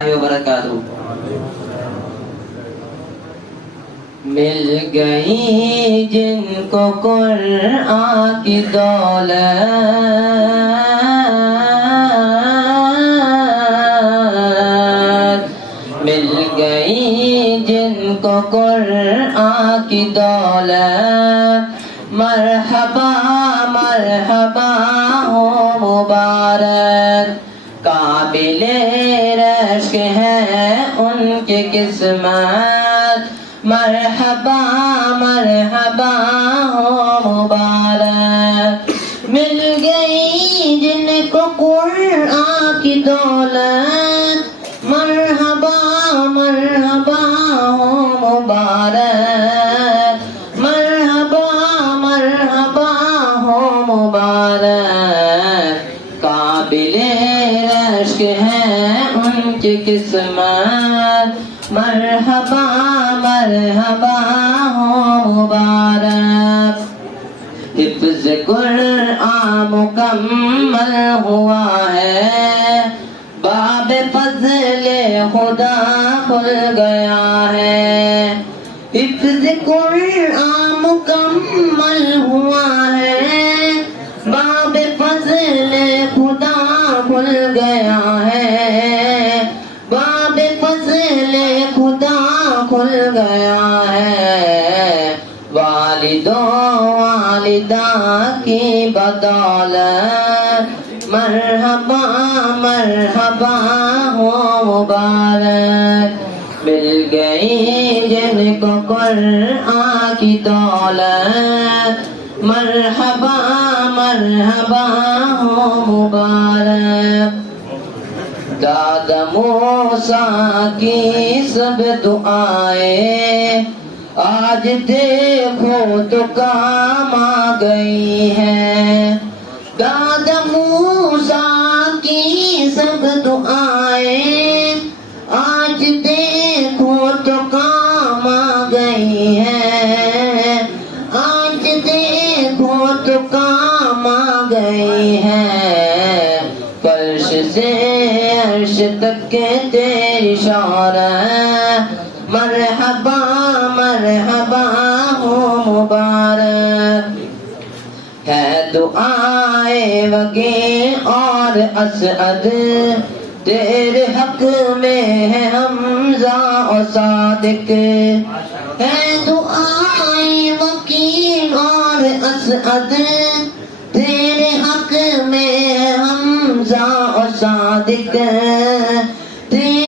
وبرکاتہ۔ مل گئی جن کو قرآن کی دولت، مل گئی جن کو قرآن کی دولت، مرحبا مرحبا ہو مبارک، قابل رشک ہے ان کی قسمت، مرحبا مرحبا ہو مبارک۔ مل گئی جن کو قرآن کی دولت، مرحبا مرحبا ہو مبارک، مرحبا مرحبا ہو مبارک، قابل رشک ہے ان کی قسمت، مرحبا مرحبا ہو مبارک۔ حفظ قرآن مکمل ہوا ہے، باب فضل خدا کھل گیا ہے، حفظ قرآن مکمل ہوا ہے، باب فضل خدا کھل گیا ہے، باب فضل خدا کھل گیا ہے، والد و والدہ کی بدولت، مرحبا مرحبا ہو مبارک۔ مل گئی جن کو قرآن کی دولت، مرحبا مرحبا ہو مبارک۔ دادا موسیٰ کی سب دعائیں آج دیکھو تو کام آ گئی ہیں، دادا موسیٰ کی سب دعائیں آج دیکھو تو کام آ گئی ہیں، آج دیکھو تو کام آ گئی ہیں، فرش سے عرش تک کے تیری شہرت، مرحبا مرحبا ہو مبارک۔ ہے دعائے وکیع اور اسعد، تیرے حق میں ہے حمزہ اور صادق، ہے دعائے وکیع اور اسعد، تیرے حق میں ہے حمزہ اور صادق،